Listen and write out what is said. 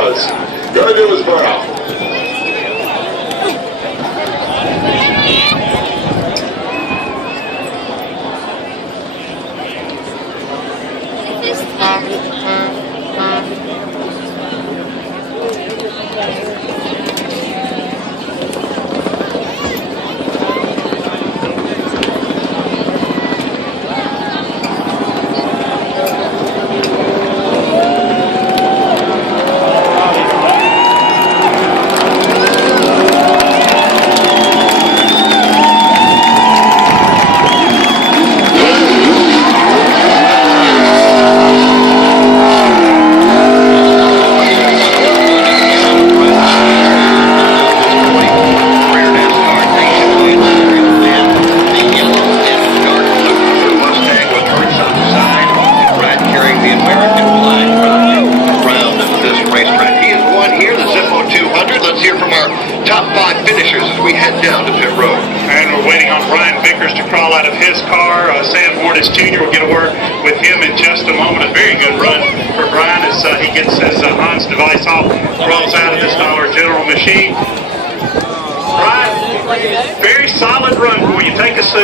Gonna do his burnout. Let's hear from our top 5 finishers as we head down to pit road. And we're waiting on Brian Vickers to crawl out of his car. Sam Hornis Jr. will get a word with him in just a moment. A very good run for Brian as he gets his Hans device off, crawls out of this Dollar General machine. Brian, very solid run for you. Take us through.